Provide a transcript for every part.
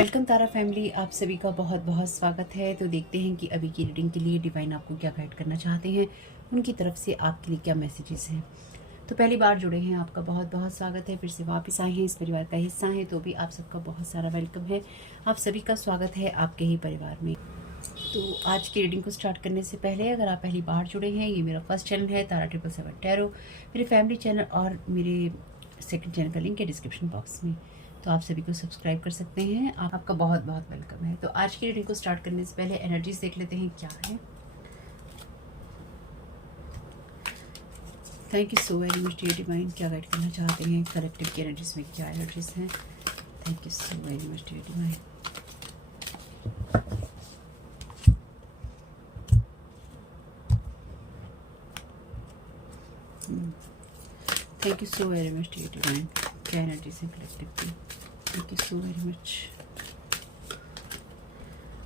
Welcome तारा family, आप सभी का बहुत बहुत स्वागत है। तो देखते हैं कि अभी की रीडिंग के लिए डिवाइन आपको क्या गाइड करना चाहते हैं, उनकी तरफ से आपके लिए क्या मैसेजेस हैं। तो पहली बार जुड़े हैं, आपका बहुत बहुत स्वागत है। फिर से वापस आए हैं, इस परिवार का हिस्सा हैं, तो भी आप सबका बहुत सारा वेलकम है। आप सभी का स्वागत है आपके ही परिवार में। तो आज की रीडिंग को स्टार्ट करने से पहले, अगर आप पहली बार जुड़े हैं, ये मेरा फर्स्ट चैनल है तारा 777 टैरो, मेरे फैमिली चैनल और मेरे सेकंड चैनल का लिंक है डिस्क्रिप्शन बॉक्स में, तो आप सभी को सब्सक्राइब कर सकते हैं। आपका बहुत बहुत वेलकम है। तो आज की रीडिंग को स्टार्ट करने से पहले एनर्जीज देख लेते हैं क्या है। Thank you so very much dear divine, क्या गाइड करना चाहते हैं, कलेक्टिव की एनर्जीज में क्या एनर्जीज हैं। Thank you so very much dear divine. Thank you so very much dear divine, क्या एनर्जीज हैं कलेक्टिव की। Thank you so very much.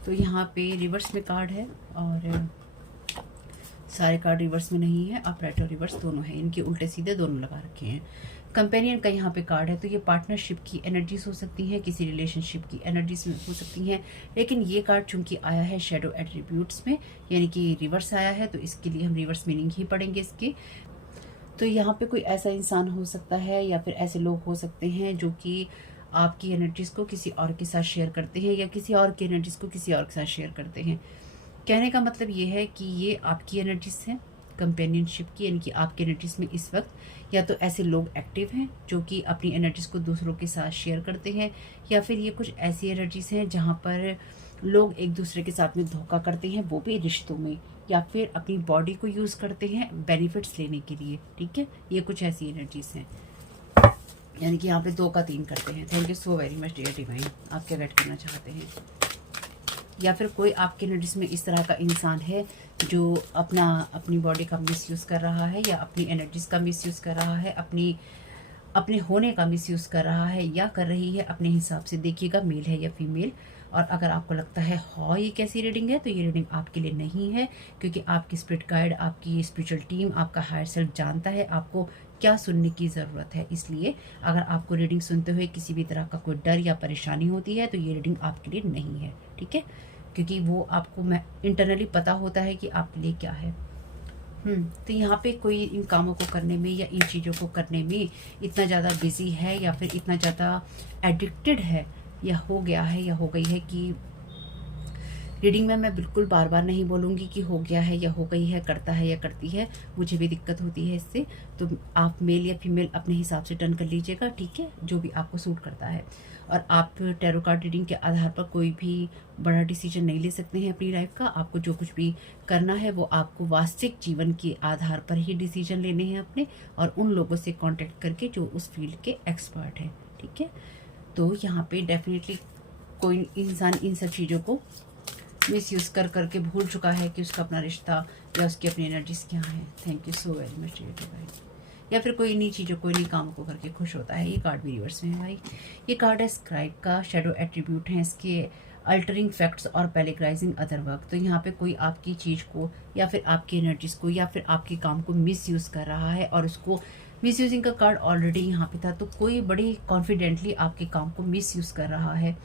तो यहाँ पे रिवर्स में कार्ड है और सारे कार्ड रिवर्स में नहीं है, अपराइट और रिवर्स दोनों है, इनके उल्टे सीधे दोनों लगा रखे हैं। कंपेनियन का यहाँ पे कार्ड है, तो ये पार्टनरशिप की एनर्जीज हो सकती हैं, किसी रिलेशनशिप की एनर्जीज हो सकती हैं। लेकिन ये कार्ड चूंकि आया है शेडो एट्रीब्यूट्स में, यानी कि रिवर्स आया है, तो इसके लिए हम रिवर्स मीनिंग ही पढ़ेंगे इसके। तो यहाँ पे कोई ऐसा इंसान हो सकता है या फिर ऐसे लोग हो सकते हैं जो कि आपकी एनर्जीज को किसी और के साथ शेयर करते हैं या किसी और की एनर्जीज को किसी और के साथ शेयर करते हैं। कहने का मतलब ये है कि ये आपकी एनर्जीज हैं कंपेनियनशिप की, यानी कि आपकी एनर्जीज में इस वक्त या तो ऐसे लोग एक्टिव हैं जो कि अपनी एनर्जीज को दूसरों के साथ शेयर करते हैं, या फिर ये कुछ ऐसी एनर्जीज हैं जहाँ पर लोग एक दूसरे के साथ में धोखा करते हैं, वो भी रिश्तों में, या फिर अपनी बॉडी को यूज़ करते हैं बेनिफिट्स लेने के लिए। ठीक है, ये कुछ ऐसी एनर्जीज हैं, यानी कि यहाँ पे 2 का 3 करते हैं। Thank you so very much dear divine, आप क्या गाइड करना चाहते हैं। या फिर कोई आपके एनर्जीज में इस तरह का इंसान है जो अपनी बॉडी का मिसयूज़ कर रहा है, या अपनी एनर्जीज का मिसयूज़ कर रहा है, अपने होने का मिसयूज़ कर रहा है या कर रही है अपने हिसाब से। देखिएगा मेल है या फीमेल। और अगर आपको लगता है हाँ ये कैसी रीडिंग है, तो ये रीडिंग आपके लिए नहीं है, क्योंकि आपकी स्पिरिट गाइड, आपकी स्पिरिचुअल टीम, आपका हायर सेल्फ जानता है आपको क्या सुनने की ज़रूरत है। इसलिए अगर आपको रीडिंग सुनते हुए किसी भी तरह का कोई डर या परेशानी होती है, तो ये रीडिंग आपके लिए नहीं है। ठीक है, क्योंकि वो आपको इंटरनली पता होता है कि आपके लिए क्या है। तो यहाँ पे कोई इन कामों को करने में या इन चीज़ों को करने में इतना ज़्यादा बिजी है, या फिर इतना ज़्यादा एडिक्टेड है, या हो गया है या हो गई है कि रीडिंग में मैं बिल्कुल बार बार नहीं बोलूँगी कि हो गया है या हो गई है, करता है या करती है, मुझे भी दिक्कत होती है इससे। तो आप मेल या फीमेल अपने हिसाब से टर्न कर लीजिएगा, ठीक है, जो भी आपको सूट करता है। और आप टैरो कार्ड रीडिंग के आधार पर कोई भी बड़ा डिसीजन नहीं ले सकते हैं अपनी लाइफ का। आपको जो कुछ भी करना है वो आपको वास्तविक जीवन के आधार पर ही डिसीजन लेने हैं अपने, और उन लोगों से कॉन्टेक्ट करके जो उस फील्ड के एक्सपर्ट हैं। ठीक है, तो यहाँ पे डेफिनेटली कोई इंसान इन सब चीज़ों को मिसयूज़ कर करके भूल चुका है कि उसका अपना रिश्ता या उसकी अपनी एनर्जीज क्या है। Thank you so very much dear divine. या फिर कोई इन्हीं चीज़ों को, इन्हीं कामों को करके खुश होता है। ये कार्ड भी रिवर्स में है भाई। ये कार्ड है स्क्राइब का, शेडो एट्रीब्यूट है इसके, अल्टरिंग फैक्ट्स और पैलेग्राइजिंग अदर वर्क। तो यहाँ पे कोई आपकी चीज़ को या फिर आपकी एनर्जीज को या फिर आपके काम को मिसयूज़ कर रहा है, और उसको मिसयूजिंग का कार्ड ऑलरेडी यहाँ पे था, तो कोई बड़ी कॉन्फिडेंटली आपके काम को मिसयूज़ कर रहा है,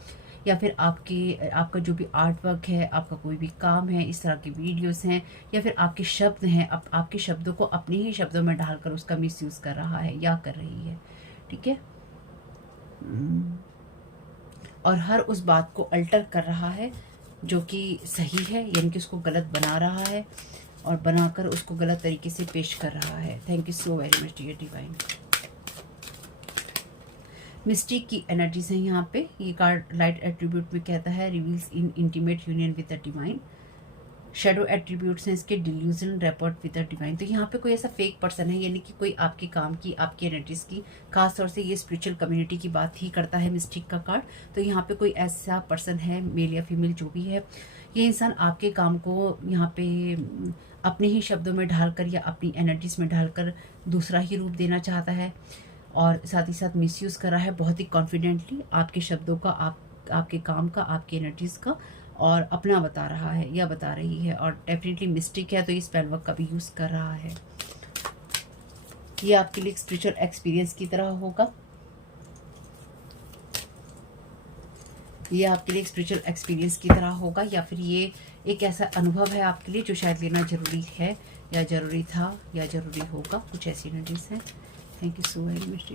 या फिर आपका जो भी आर्ट वर्क है, आपका कोई भी काम है, इस तरह की वीडियोस हैं, या फिर आपके शब्द हैं, आपके शब्दों को अपने ही शब्दों में डालकर उसका मिसयूज़ कर रहा है या कर रही है। ठीक है, और हर उस बात को अल्टर कर रहा है जो कि सही है, यानी कि उसको गलत बना रहा है और बनाकर उसको गलत तरीके से पेश कर रहा है। Thank you so very much dear divine. Mystic की एनर्जीज हैं यहाँ पे। ये कार्ड लाइट एट्रीब्यूट में कहता है reveals in intimate union with the divine. Shadow attributes हैं इसके, delusion rapport with the divine. तो यहाँ पे कोई ऐसा फेक पर्सन है, यानी कि कोई आपके काम की, आपकी एनर्जीज की, खासतौर से ये स्पिरिचुअल कम्युनिटी की बात ही करता है मिस्टिक का कार्ड। तो यहाँ पे कोई ऐसा पर्सन है, मेल या फीमेल जो भी है, ये इंसान आपके काम को यहाँ पे अपने ही शब्दों में ढालकर या अपनी एनर्जीज में ढालकर दूसरा ही रूप देना चाहता है, और साथ ही साथ मिसयूज़ कर रहा है बहुत ही कॉन्फिडेंटली आपके शब्दों का, आपके काम का, आपकी एनर्जीज का, और अपना बता रहा है या बता रही है। और डेफिनेटली मिस्टिक है, तो ये स्पेल वर्क का भी यूज़ कर रहा है। ये आपके लिए स्पिरिचुअल एक्सपीरियंस की तरह होगा। ये आपके लिए एक स्पिरिचुअल एक्सपीरियंस की तरह होगा, या फिर ये एक ऐसा अनुभव है आपके लिए जो शायद लेना ज़रूरी है, या ज़रूरी था, या ज़रूरी होगा। कुछ ऐसी एनर्जीज हैं। Thank you so very much.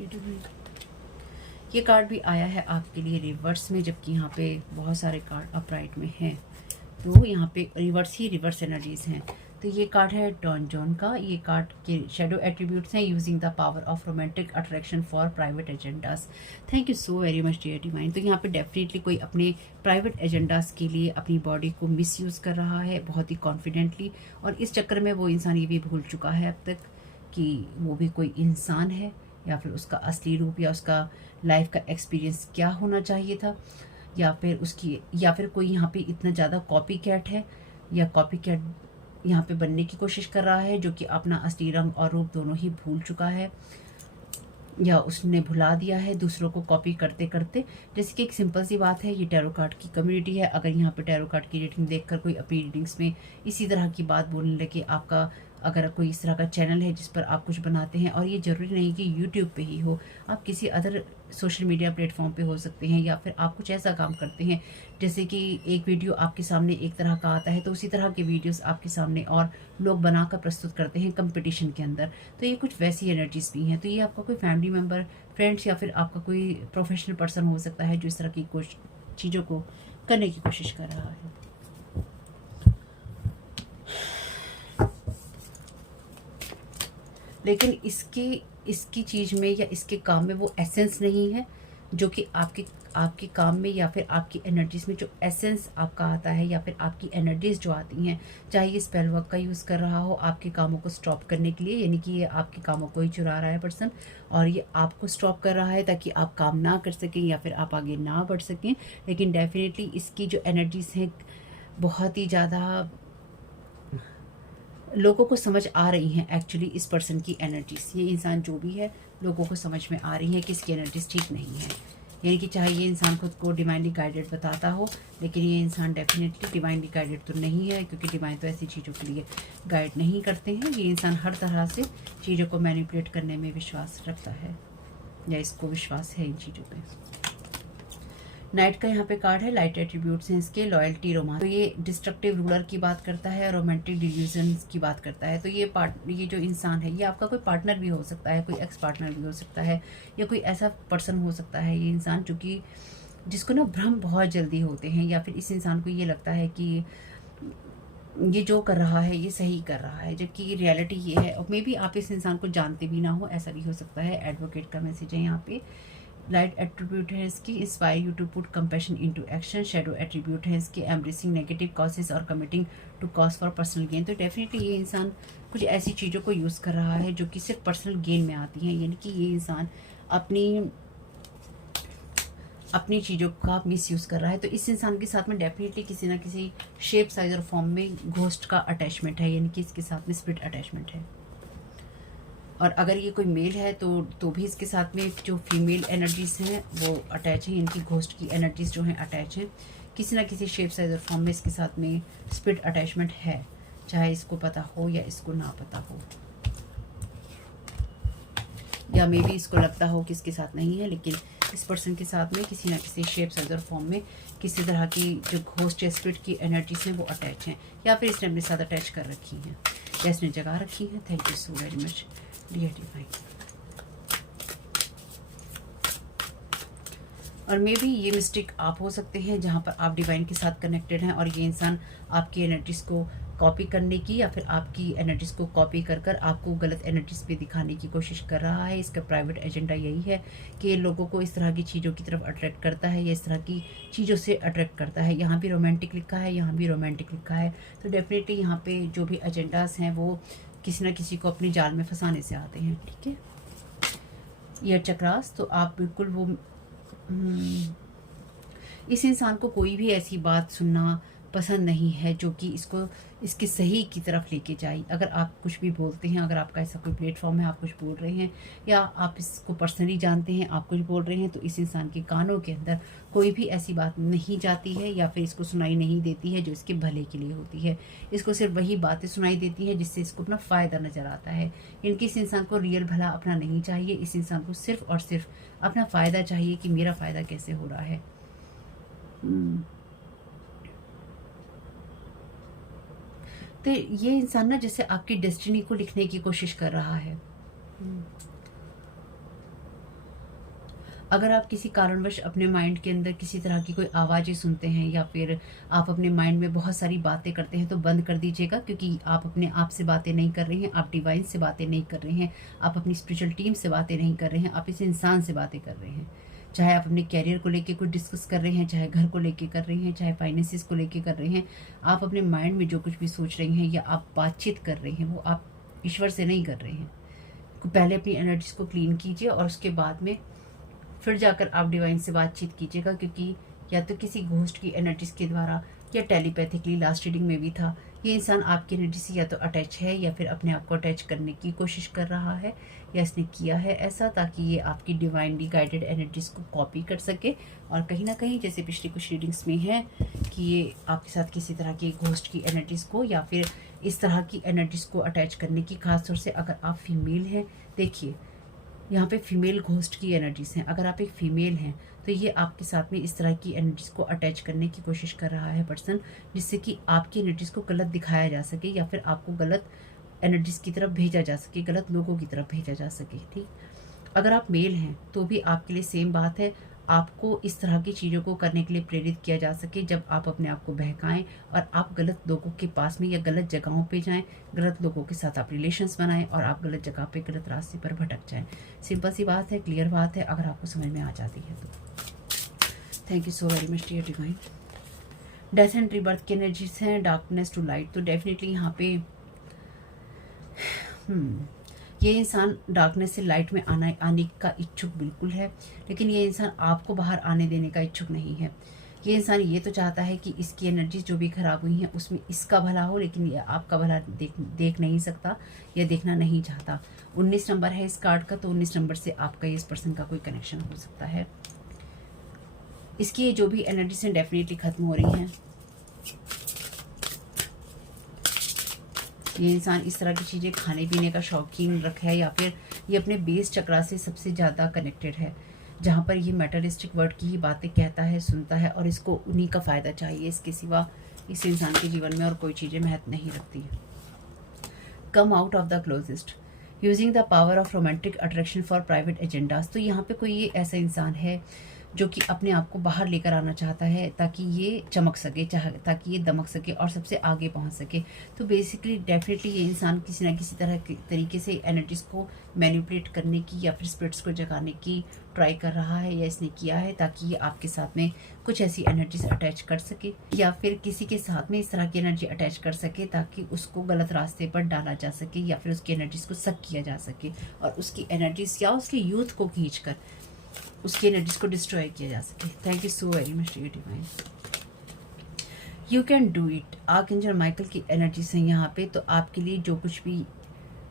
ये कार्ड भी आया है आपके लिए रिवर्स में, जबकि यहाँ पे बहुत सारे कार्ड अपराइट में हैं, तो यहाँ पे रिवर्स एनर्जीज हैं। तो ये कार्ड है डॉन जॉन का। ये कार्ड के शेडो एट्रीब्यूट्स हैं, using the power of romantic attraction for private agendas. Thank you so very much dear divine. तो यहाँ पे डेफिनेटली कोई अपने प्राइवेट एजेंडास के लिए अपनी बॉडी को मिसयूज़ कर रहा है बहुत ही कॉन्फिडेंटली, और इस चक्कर में वो इंसान ये भी भूल चुका है अब तक कि वो भी कोई इंसान है, या फिर उसका असली रूप या उसका लाइफ का एक्सपीरियंस क्या होना चाहिए था, या फिर कोई यहाँ पे इतना ज़्यादा कॉपी कैट है, या कॉपी कैट यहाँ पे बनने की कोशिश कर रहा है, जो कि अपना असली रंग और रूप दोनों ही भूल चुका है, या उसने भुला दिया है दूसरों को कॉपी करते करते। जैसे कि एक सिंपल सी बात है, ये टैरो कार्ड की कम्युनिटी है। अगर यहाँ पे टैरो कार्ड की रीडिंग देखकर कोई अपनी रीडिंग्स में इसी तरह की बात बोलने लगे, आपका अगर कोई इस तरह का चैनल है जिस पर आप कुछ बनाते हैं, और ये ज़रूरी नहीं कि यूट्यूब पे ही हो, आप किसी अदर सोशल मीडिया प्लेटफॉर्म पे हो सकते हैं, या फिर आप कुछ ऐसा काम करते हैं जैसे कि एक वीडियो आपके सामने एक तरह का आता है, तो उसी तरह के वीडियोस आपके सामने और लोग बनाकर प्रस्तुत करते हैं कंपटीशन के अंदर। तो ये कुछ वैसी एनर्जीज भी हैं। तो ये आपका कोई फैमिली मेम्बर, फ्रेंड्स, या फिर आपका कोई प्रोफेशनल पर्सन हो सकता है जो इस तरह की कुछ चीज़ों को करने की कोशिश कर रहा है। लेकिन इसकी चीज़ में या इसके काम में वो एसेंस नहीं है जो कि आपके काम में, या फिर आपकी एनर्जीज में जो एसेंस आपका आता है, या फिर आपकी एनर्जीज जो आती हैं, चाहे ये स्पेल वर्क का यूज़ कर रहा हो आपके कामों को स्टॉप करने के लिए, यानी कि ये आपके कामों को ही चुरा रहा है पर्सन, और ये आपको स्टॉप कर रहा है ताकि आप काम ना कर सकें या फिर आप आगे ना बढ़ सकें। लेकिन डेफिनेटली इसकी जो एनर्जीज हैं बहुत ही ज़्यादा लोगों को समझ आ रही हैं। एक्चुअली इस पर्सन की एनर्जीज, ये इंसान जो भी है, लोगों को समझ में आ रही है कि इसकी एनर्जीज ठीक नहीं है। यानी कि चाहे ये इंसान खुद को डिवाइनली गाइडेड बताता हो, लेकिन ये इंसान डेफिनेटली डिवाइनली गाइडेड तो नहीं है, क्योंकि डिवाइन तो ऐसी चीज़ों के लिए गाइड नहीं करते हैं। ये इंसान हर तरह से चीज़ों को मैनिपुलेट करने में विश्वास रखता है, या इसको विश्वास है इन चीज़ों पर। नाइट का यहाँ पे कार्ड है, लाइट एट्रीब्यूट्स हैं इसके, लॉयल्टी, रोमांस। तो ये डिस्ट्रक्टिव रूलर की बात करता है, रोमांटिक डिल्यूजन्स की बात करता है। तो ये जो इंसान है, ये आपका कोई पार्टनर भी हो सकता है, कोई एक्स पार्टनर भी हो सकता है, या कोई ऐसा पर्सन हो सकता है ये इंसान जो कि जिसको ना भ्रम बहुत जल्दी होते हैं, या फिर इस इंसान को ये लगता है कि ये जो कर रहा है ये सही कर रहा है, जबकि रियलिटी ये है। और मे बी आप इस इंसान को जानते भी ना हो, ऐसा भी हो सकता है। एडवोकेट का मैसेज है यहाँ पे। लाइट एट्रीब्यूट है इसकी, inspire you to put compassion into action. Shadow attribute है इसके, एम्ब्रेसिंग नेगेटिव कॉजेस और committing to cause for personal gain. तो डेफिनेटली ये इंसान कुछ ऐसी चीज़ों को यूज़ कर रहा है जो कि सिर्फ पर्सनल गेन में आती हैं, यानी कि ये इंसान अपनी चीज़ों का मिस यूज़ कर रहा है। तो इस इंसान के साथ में डेफिनेटली किसी ना किसी शेप, साइज और फॉर्म में घोस्ट का अटैचमेंट है, यानी कि इसके साथ में स्पिरिट अटैचमेंट है। और अगर ये कोई मेल है तो भी इसके साथ में जो फीमेल एनर्जीज हैं वो अटैच हैं, इनकी घोस्ट की एनर्जीज जो हैं अटैच हैं। किसी ना किसी शेप, साइज और फॉर्म में इसके साथ में स्पिरिट अटैचमेंट है, चाहे इसको पता हो या इसको ना पता हो, या मे बी इसको लगता हो कि इसके साथ नहीं है, लेकिन इस पर्सन के साथ में किसी ना किसी शेप, साइज और फॉर्म में किसी तरह की जो घोस्ट या स्पिरिट की एनर्जीज हैं वो अटैच हैं, या फिर इसने अपने साथ अटैच कर रखी हैं, या इसने जगा रखी है। Thank you so very much dear divine. और मे बी ये मिस्टेक आप हो सकते हैं जहाँ पर आप डिवाइन के साथ कनेक्टेड हैं, और ये इंसान आपकी एनर्जीज को कॉपी करने की, या फिर आपकी एनर्जीज को कॉपी कर कर आपको गलत एनर्जीज पे दिखाने की कोशिश कर रहा है। इसका प्राइवेट एजेंडा यही है कि लोगों को इस तरह की चीज़ों की तरफ अट्रैक्ट करता है, या इस तरह की चीज़ों से अट्रैक्ट करता है। यहाँ भी रोमांटिक लिखा है, यहाँ भी रोमांटिक लिखा है। तो डेफिनेटली यहाँ पे जो भी एजेंडाज हैं वो किसी न किसी को अपनी जाल में फंसाने से आते हैं, ठीक है। ईयर चक्रास, तो आप बिल्कुल वो इस इंसान को कोई भी ऐसी बात सुनना पसंद नहीं है जो कि इसके सही की तरफ लेके जाए। अगर आप कुछ भी बोलते हैं, अगर आपका ऐसा कोई प्लेटफॉर्म है, आप कुछ बोल रहे हैं, या आप इसको पर्सनली जानते हैं, आप कुछ बोल रहे हैं, तो इस इंसान के कानों के अंदर कोई भी ऐसी बात नहीं जाती है, या फिर इसको सुनाई नहीं देती है जो इसके भले के लिए होती है। इसको सिर्फ वही बातें सुनाई देती है जिससे इसको अपना फ़ायदा नज़र आता है। इनकी इस इंसान को रियल भला अपना नहीं चाहिए, इस इंसान को सिर्फ और सिर्फ अपना फ़ायदा चाहिए कि मेरा फ़ायदा कैसे हो रहा है, तो ये इंसान ना जैसे आपकी डेस्टिनी को लिखने की कोशिश कर रहा है। अगर आप किसी कारणवश अपने माइंड के अंदर किसी तरह की कोई आवाज़ें सुनते हैं या फिर आप अपने माइंड में बहुत सारी बातें करते हैं तो बंद कर दीजिएगा, क्योंकि आप अपने आप से बातें नहीं कर रहे हैं, आप डिवाइन से बातें नहीं कर रहे हैं, आप अपनी स्पिरिचुअल टीम से बातें नहीं कर रहे हैं, आप इस इंसान से बातें कर रहे हैं। चाहे आप अपने कैरियर को लेके कुछ डिस्कस कर रहे हैं, चाहे घर को लेके कर रहे हैं, चाहे फाइनेंसिस को लेके कर रहे हैं, आप अपने माइंड में जो कुछ भी सोच रही हैं या आप बातचीत कर रहे हैं वो आप ईश्वर से नहीं कर रहे हैं। पहले अपनी एनर्जीज को क्लीन कीजिए और उसके बाद में फिर जाकर आप डिवाइन से बातचीत कीजिएगा, क्योंकि या तो किसी घोस्ट की एनर्जीज के द्वारा या टेलीपैथिकली, लास्ट रीडिंग में भी था, ये इंसान आपकी एनर्जी से या तो अटैच है या फिर अपने आप को अटैच करने की कोशिश कर रहा है, या इसने किया है ऐसा ताकि ये आपकी डिवाइनली गाइडेड एनर्जीज को कॉपी कर सके। और कहीं ना कहीं जैसे पिछली कुछ रीडिंग्स में है कि ये आपके साथ किसी तरह की घोस्ट की एनर्जीज को या फिर इस तरह की एनर्जीज को अटैच करने की, खासतौर से अगर आप फीमेल हैं, देखिए यहाँ पे फीमेल घोस्ट की एनर्जीज हैं। अगर आप एक फीमेल हैं तो ये आपके साथ में इस तरह की एनर्जीज को अटैच करने की कोशिश कर रहा है पर्सन, जिससे कि आपकी एनर्जीज को गलत दिखाया जा सके या फिर आपको गलत एनर्जीज की तरफ भेजा जा सके, गलत लोगों की तरफ भेजा जा सके। ठीक, अगर आप मेल हैं तो भी आपके लिए सेम बात है, आपको इस तरह की चीज़ों को करने के लिए प्रेरित किया जा सके जब आप अपने आप को बहकाएं और आप गलत लोगों के पास में या गलत जगहों पे जाएं, गलत लोगों के साथ आप रिलेशंस बनाएं और आप गलत जगह पे, गलत रास्ते पर भटक जाएं। सिंपल सी बात है, क्लियर बात है, अगर आपको समझ में आ जाती है तो। Thank you so very much dear divine. Death and rebirth की एनर्जीज हैं, डार्कनेस टू लाइट, तो डेफिनेटली यहाँ पे ये इंसान डार्कनेस से लाइट में आने का इच्छुक बिल्कुल है, लेकिन ये इंसान आपको बाहर आने देने का इच्छुक नहीं है। ये इंसान ये तो चाहता है कि इसकी एनर्जीज जो भी खराब हुई हैं उसमें इसका भला हो, लेकिन ये आपका भला देख नहीं सकता या देखना नहीं चाहता। 19 नंबर है इस कार्ड का, तो 19 नंबर से आपका इस पर्सन का कोई कनेक्शन हो सकता है। इसकी जो भी एनर्जीज हैं डेफिनेटली खत्म हो रही हैं। ये इंसान इस तरह की चीज़ें खाने पीने का शौकीन रखा है या फिर ये अपने बेस चक्रा से सबसे ज़्यादा कनेक्टेड है, जहाँ पर ये मैटरिस्टिक वर्ड की ही बातें कहता है, सुनता है और इसको उन्हीं का फ़ायदा चाहिए, इसके सिवा इस इंसान के जीवन में और कोई चीज़ें महत्व नहीं रखती है। Come out of the closest using the power of romantic attraction for private agendas, तो यहाँ पे कोई ये ऐसा इंसान है जो कि अपने आप को बाहर लेकर आना चाहता है ताकि ये चमक सके, ताकि ये दमक सके और सबसे आगे पहुंच सके। तो बेसिकली डेफिनेटली ये इंसान किसी ना किसी तरह के तरीके से एनर्जीज को मैनिपुलेट करने की या फिर स्पिरिट्स को जगाने की ट्राई कर रहा है या इसने किया है, ताकि ये आपके साथ में कुछ ऐसी एनर्जीज अटैच कर सके या फिर किसी के साथ में इस तरह की एनर्जी अटैच कर सके ताकि उसको गलत रास्ते पर डाला जा सके या फिर उसकी एनर्जीज को सक किया जा सके और उसकी एनर्जीज या उसके यूथ को खींच कर उसकी एनर्जीज को डिस्ट्रॉय किया जा सके। Thank you so very much dear divine. You can do it, archangel Michael की एनर्जीज हैं यहाँ पे, तो आपके लिए जो कुछ भी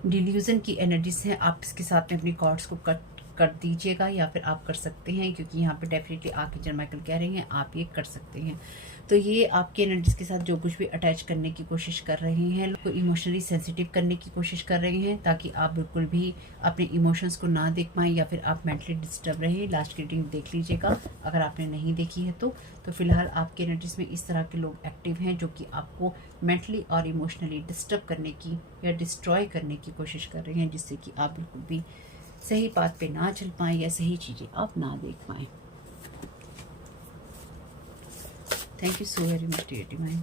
डिल्यूजन की एनर्जीज हैं आप इसके साथ में अपनी कॉर्ड्स को कट कर दीजिएगा या फिर आप कर सकते हैं, क्योंकि यहाँ पे डेफिनेटली आर्कएंजल माइकल कह रहे हैं आप ये कर सकते हैं। तो ये आपकी एनर्जीज के साथ जो कुछ भी अटैच करने की कोशिश कर रहे हैं, को इमोशनली सेंसिटिव करने की कोशिश कर रहे हैं ताकि आप बिल्कुल भी अपने इमोशंस को ना देख पाएँ या फिर आप मेंटली डिस्टर्ब रहें। लास्ट की रीडिंग देख लीजिएगा अगर आपने नहीं देखी है तो फिलहाल आपकी एनर्जीज में इस तरह के लोग एक्टिव हैं जो कि आपको मेंटली और इमोशनली डिस्टर्ब करने की या डिस्ट्रॉय करने की कोशिश कर रहे हैं, जिससे कि आप बिल्कुल भी सही बात पे ना चल पाएँ या सही चीज़ें आप ना देख पाएँ। Thank you so very much dear divine.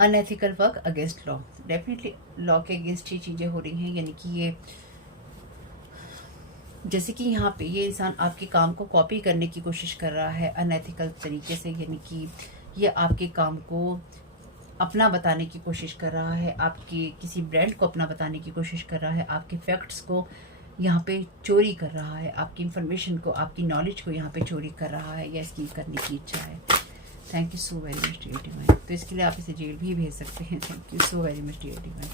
Unethical work against law, definitely law के अगेंस्ट ये चीज़ें हो रही हैं, यानी कि ये जैसे कि यहाँ पे ये इंसान आपके काम को कॉपी करने की कोशिश कर रहा है अनएथिकल तरीके से, यानी कि ये आपके काम को अपना बताने की कोशिश कर रहा है, आपके किसी ब्रांड को अपना बताने की कोशिश कर रहा है, आपके फैक्ट्स को यहाँ पे चोरी कर रहा है, आपकी इन्फॉर्मेशन को, आपकी नॉलेज को यहाँ पे चोरी कर रहा है या इसकी करने की इच्छा है। Thank you so very much dear divine. तो इसके लिए आप इसे जेल भी भेज सकते हैं। Thank you so very much dear divine.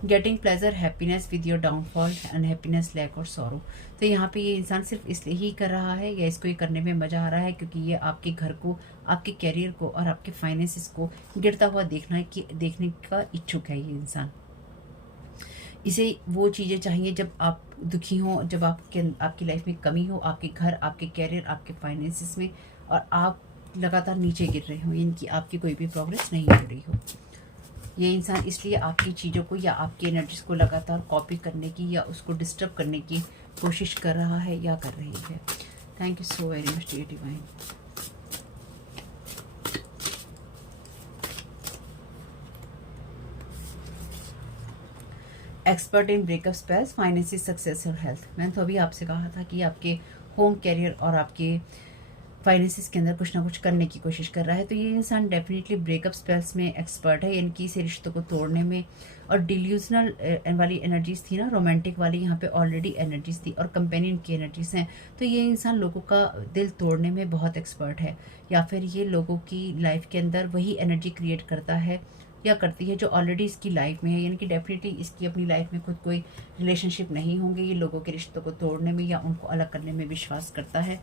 Getting pleasure, happiness with your downfall, unhappiness, lack और सॉरो। तो यहाँ पे ये इंसान सिर्फ इसलिए ही कर रहा है या इसको ये करने में मज़ा आ रहा है क्योंकि ये आपके घर को, आपके कैरियर को और आपके फाइनेंसिस को गिरता हुआ देखने का इच्छुक है ये इंसान। इसे वो चीज़ें चाहिए जब आप दुखी हों, जब आपकी लाइफ में कमी हो, आपके घर, आपके कैरियर, आपके फाइनेंसिस में, और आप लगातार नीचे गिर रहे हो, यानी कि आपकी कोई भी प्रोग्रेस नहीं हो रही हो। ये इंसान इसलिए आपकी चीज़ों को या आपकी एनर्जीज को लगातार कॉपी करने की या उसको डिस्टर्ब करने की कोशिश कर रहा है या कर रही है। Thank you so very much dear divine. Expert in breakup spells, finances, success और हेल्थ। मैंने तो अभी आपसे कहा था कि आपके होम, कैरियर और आपके फाइनेंसिस के अंदर कुछ ना कुछ करने की कोशिश कर रहा है। तो ये इंसान डेफिनेटली ब्रेकअप स्पेल्स में एक्सपर्ट है, यानी कि इसे रिश्तों को तोड़ने में। और डिल्यूजनल वाली एनर्जीज थी ना, रोमांटिक वाली, यहाँ पे ऑलरेडी एनर्जीज थी और कंपेनियन की एनर्जीज हैं। तो ये इंसान लोगों का दिल तोड़ने में बहुत एक्सपर्ट है, या फिर ये लोगों की लाइफ के अंदर वही एनर्जी क्रिएट करता है या करती है जो ऑलरेडी इसकी लाइफ में है, यानी कि डेफिनेटली इसकी अपनी लाइफ में खुद कोई रिलेशनशिप नहीं होंगे। ये लोगों के रिश्तों को तोड़ने में या उनको अलग करने में विश्वास करता है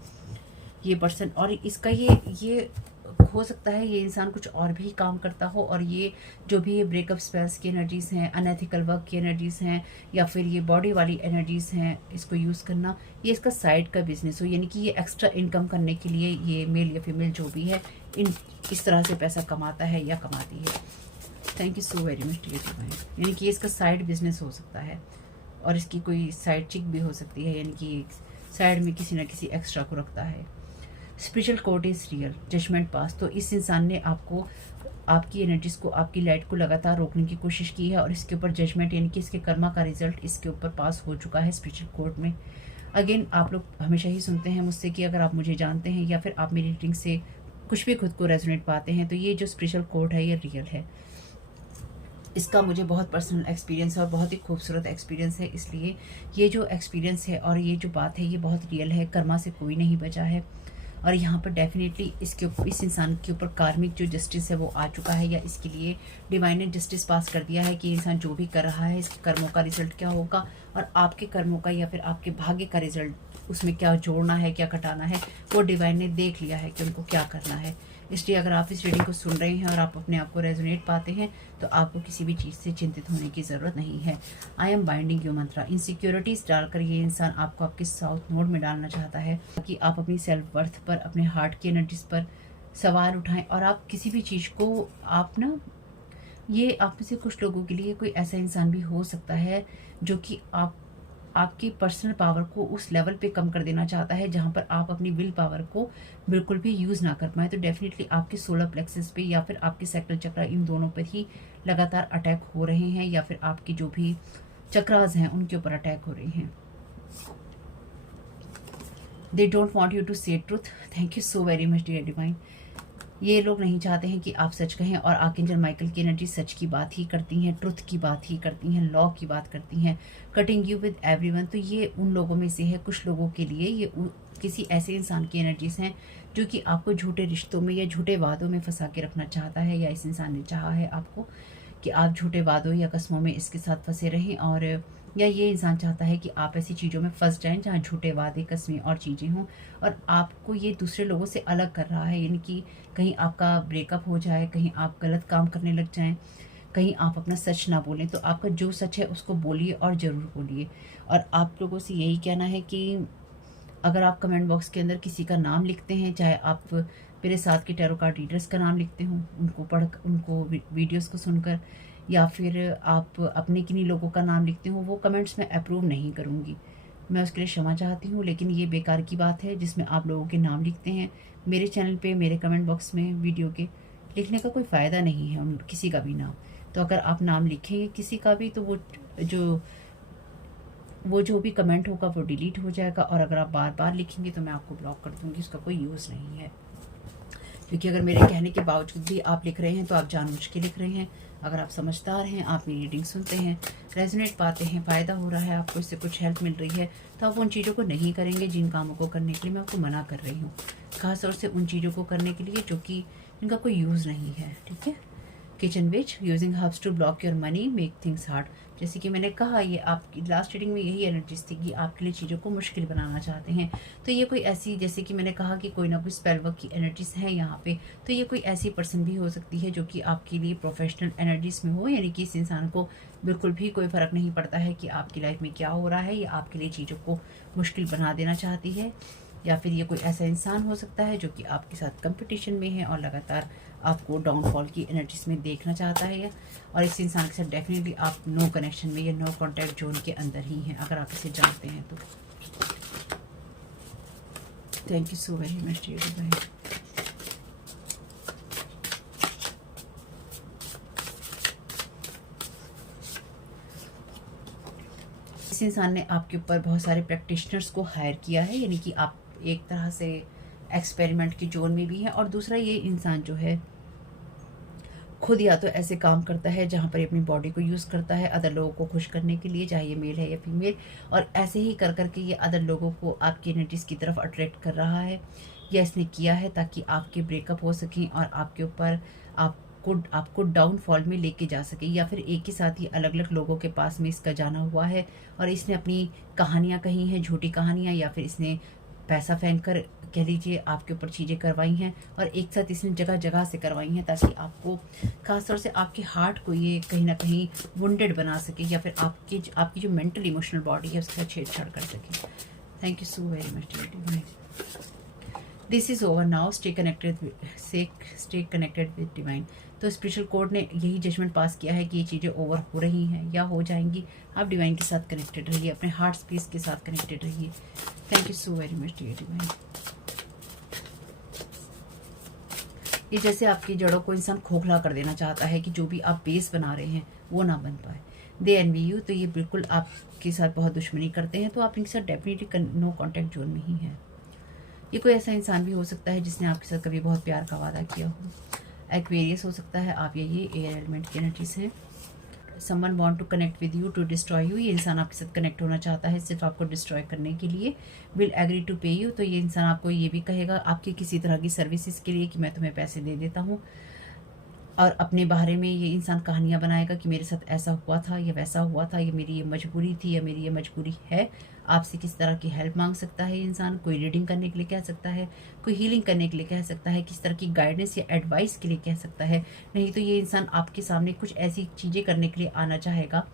ये पर्सन। और इसका ये हो सकता है ये इंसान कुछ और भी काम करता हो, और ये जो भी ये ब्रेकअप स्पेल्स की एनर्जीज हैं, अनएथिकल वर्क की एनर्जीज हैं, या फिर ये बॉडी वाली एनर्जीज हैं, इसको यूज़ करना, ये इसका साइड का बिजनेस हो, यानी कि ये एक्स्ट्रा इनकम करने के लिए ये मेल या फीमेल जो भी है इस तरह से पैसा कमाता है या कमाती है। Thank you so very much dear divine. यानी कि इसका साइड बिजनेस हो सकता है और इसकी कोई साइड चिक भी हो सकती है, यानी कि साइड में किसी न किसी एक्स्ट्रा को रखता है। Spiritual court is real, judgement pass. तो इस इंसान ने आपको, आपकी एनर्जीज को, आपकी लाइट को लगातार रोकने की कोशिश की है और इसके ऊपर जजमेंट, यानी कि इसके कर्मा का रिजल्ट इसके ऊपर पास हो चुका है स्पिरिचुअल कोर्ट में। अगेन, आप लोग हमेशा ही सुनते हैं मुझसे कि अगर आप मुझे जानते हैं या फिर आप मेरी रीडिंग से कुछ भी खुद को रेजोनेट पाते हैं, तो ये जो स्पिरिचुअल कोर्ट है ये रियल है। इसका मुझे बहुत पर्सनल एक्सपीरियंस है और बहुत ही खूबसूरत एक्सपीरियंस है, इसलिए ये जो एक्सपीरियंस है और ये जो बात है ये बहुत रियल है। कर्मा से कोई नहीं बचा है और यहाँ पर डेफिनेटली इस इंसान के ऊपर कार्मिक जो जस्टिस है वो आ चुका है, या इसके लिए डिवाइन ने जस्टिस पास कर दिया है कि इंसान जो भी कर रहा है इसके कर्मों का रिजल्ट क्या होगा, और आपके कर्मों का या फिर आपके भाग्य का रिजल्ट उसमें क्या जोड़ना है, क्या घटाना है, वो डिवाइन ने देख लिया है कि उनको क्या करना है। इसलिए अगर आप इस रीडिंग को सुन रहे हैं और आप अपने आप को रेजोनेट पाते हैं तो आपको किसी भी चीज़ से चिंतित होने की ज़रूरत नहीं है। I am binding you Mantra. Insecurities डालकर ये इंसान आपको आपके साउथ नोड में डालना चाहता है ताकि आप अपनी सेल्फ वर्थ पर, अपने हार्ट की एनर्जीज पर सवाल उठाएं और आप किसी भी चीज़ को आप ना, ये आप में से कुछ लोगों के लिए कोई ऐसा इंसान भी हो सकता है जो कि आपकी पर्सनल पावर को उस लेवल पे कम कर देना चाहता है जहाँ पर आप अपनी विल पावर को बिल्कुल भी यूज़ ना कर पाए। तो डेफिनेटली आपके सोलर प्लेक्सस पे या फिर आपके सैक्रल चक्र, इन दोनों पर ही लगातार अटैक हो रहे हैं, या फिर आपके जो भी चक्रास हैं उनके ऊपर अटैक हो रहे हैं। They don't want you to say truth. Thank you so very much dear divine. ये लोग नहीं चाहते हैं कि आप सच कहें, और आर्कएंजल माइकल की एनर्जी सच की बात ही करती हैं, ट्रुथ की बात ही करती हैं, लॉ की बात करती हैं, कटिंग यू विद एवरीवन। तो ये उन लोगों में से है, कुछ लोगों के लिए ये किसी ऐसे इंसान की एनर्जीज हैं जो कि आपको झूठे रिश्तों में या झूठे वादों में फंसा के रखना चाहता है, या इस इंसान ने चाहा है आपको कि आप झूठे वादों या कस्मों में इसके साथ फंसे रहें, और या ये इंसान चाहता है कि आप ऐसी चीज़ों में फंस जाएं जहाँ झूठे वादे, कस्में और चीज़ें हों, और आपको ये दूसरे लोगों से अलग कर रहा है, यानी कि कहीं आपका ब्रेकअप हो जाए, कहीं आप गलत काम करने लग जाएं, कहीं आप अपना सच ना बोलें। तो आपका जो सच है उसको बोलिए और ज़रूर बोलिए। और आप लोगों से यही कहना है कि अगर आप कमेंट बॉक्स के अंदर किसी का नाम लिखते हैं, चाहे आप मेरे साथ के टैरो कार्ड रीडर्स का नाम लिखते हो, उनको वीडियोस को सुनकर, या फिर आप अपने किन्हीं लोगों का नाम लिखते हो, वो कमेंट्स में अप्रूव नहीं करूँगी। मैं उसके लिए क्षमा चाहती हूँ, लेकिन ये बेकार की बात है जिसमें आप लोगों के नाम लिखते हैं। मेरे चैनल पे, मेरे कमेंट बॉक्स में वीडियो के लिखने का कोई फ़ायदा नहीं है उन किसी का भी नाम। तो अगर आप नाम लिखेंगे किसी का भी, तो वो जो भी कमेंट होगा वो डिलीट हो जाएगा, और अगर आप बार बार लिखेंगे तो मैं आपको ब्लॉक कर दूँगी। उसका कोई यूज़ नहीं है, क्योंकि अगर मेरे कहने के बावजूद भी आप लिख रहे हैं तो आप जानबूझ के लिख रहे हैं। अगर आप समझदार हैं, आप मेरी रीडिंग सुनते हैं, रेजोनेट पाते हैं, फ़ायदा हो रहा है, आपको इससे कुछ हेल्प मिल रही है, तो आप उन चीज़ों को नहीं करेंगे जिन कामों को करने के लिए मैं आपको मना कर रही हूँ। खास तौर से उन चीज़ों को करने के लिए जो कि जिनका कोई यूज़ नहीं है, ठीक है, kitchen witch using herbs to block your money make things hard. जैसे कि मैंने कहा, ये आपकी लास्ट रीडिंग में यही एनर्जीज थी कि आपके लिए चीज़ों को मुश्किल बनाना चाहते हैं। तो ये कोई ऐसी, जैसे कि मैंने कहा कि कोई ना कोई स्पेल वर्क की एनर्जीज हैं यहाँ पे, तो ये कोई ऐसी पर्सन भी हो सकती है जो कि आपके लिए प्रोफेशनल एनर्जीज में हो, यानी कि इस इंसान को बिल्कुल भी कोई फ़र्क नहीं पड़ता है कि आपकी लाइफ में क्या हो रहा है, या आपके लिए चीज़ों को मुश्किल बना देना चाहती है। या फिर ये कोई ऐसा इंसान हो सकता है जो कि आपके साथ कंपटीशन में है और लगातार आपको डाउनफॉल की एनर्जीज में देखना चाहता है, और इस इंसान के साथ डेफिनेटली आप नो कनेक्शन में या नो कॉन्टैक्ट जोन के अंदर ही हैं अगर आप इसे जानते हैं तो। Thank you so very much dear भाई। इस इंसान ने आपके ऊपर बहुत सारे प्रैक्टिशनर्स को हायर किया है, यानी कि आप एक तरह से एक्सपेरिमेंट की जोन में भी है। और दूसरा, ये इंसान जो है खुद या तो ऐसे काम करता है जहाँ पर अपनी बॉडी को यूज़ करता है अदर लोगों को खुश करने के लिए, चाहे ये मेल है या फीमेल, और ऐसे ही कर करके ये अदर लोगों को आपकी एनर्जीज़ की तरफ अट्रैक्ट कर रहा है, या इसने किया है ताकि आपके ब्रेकअप हो सकें और आपके ऊपर आपको डाउनफॉल में लेके जा सके, या फिर एक ही साथ ही अलग अलग लोगों के पास में इसका जाना हुआ है और इसने अपनी कहानियाँ कही हैं, झूठी कहानियाँ, या फिर इसने पैसा फेंक कर कह लीजिए आपके ऊपर चीज़ें करवाई हैं, और एक साथ इसने जगह जगह से करवाई हैं ताकि आपको, खासतौर से आपके हार्ट को ये कहीं ना कहीं वुंडेड बना सके, या फिर आपकी जो मेंटल इमोशनल बॉडी है उसके साथ छेड़छाड़ कर सके। Thank you so very much dear. This is over now, stay connected with divine. तो स्पिरिचुअल कोड ने यही जजमेंट पास किया है कि ये चीज़ें ओवर हो रही हैं या हो जाएंगी। आप डिवाइन के साथ कनेक्टेड रहिए, अपने हार्ट स्पेस के साथ कनेक्टेड रहिए। Thank you so very much dear divine. ये जैसे आपकी जड़ों को इंसान खोखला कर देना चाहता है कि जो भी आप बेस बना रहे हैं वो ना बन पाए। दे एनवी यू, तो ये बिल्कुल आपके साथ बहुत दुश्मनी करते हैं, तो आप इनके साथ डेफिनेटली नो कॉन्टैक्ट जोन में ही है। ये कोई ऐसा इंसान भी हो सकता है जिसने आपके साथ कभी बहुत प्यार का वादा किया हो। एक्वेरियस हो सकता है आप, ये एयर एलिमेंट की एनर्जीज हैं। Someone want to connect with you to destroy you, ये इंसान आपके साथ कनेक्ट होना चाहता है सिर्फ आपको डिस्ट्रॉय करने के लिए। विल एग्री टू पे यू, तो ये इंसान आपको ये भी कहेगा आपकी किसी तरह की सर्विसेज के लिए कि मैं तुम्हें पैसे दे देता हूँ, और अपने बारे में ये इंसान कहानियाँ बनाएगा कि मेरे साथ ऐसा हुआ था या वैसा हुआ था, या मेरी ये मजबूरी थी या मेरी ये मजबूरी है। आपसे किस तरह की हेल्प मांग सकता है इंसान, कोई रीडिंग करने के लिए कह सकता है, कोई हीलिंग करने के लिए कह सकता है, किस तरह की गाइडेंस या एडवाइस के लिए कह सकता है। नहीं तो ये इंसान आपके सामने कुछ ऐसी चीज़ें करने के लिए आना चाहेगा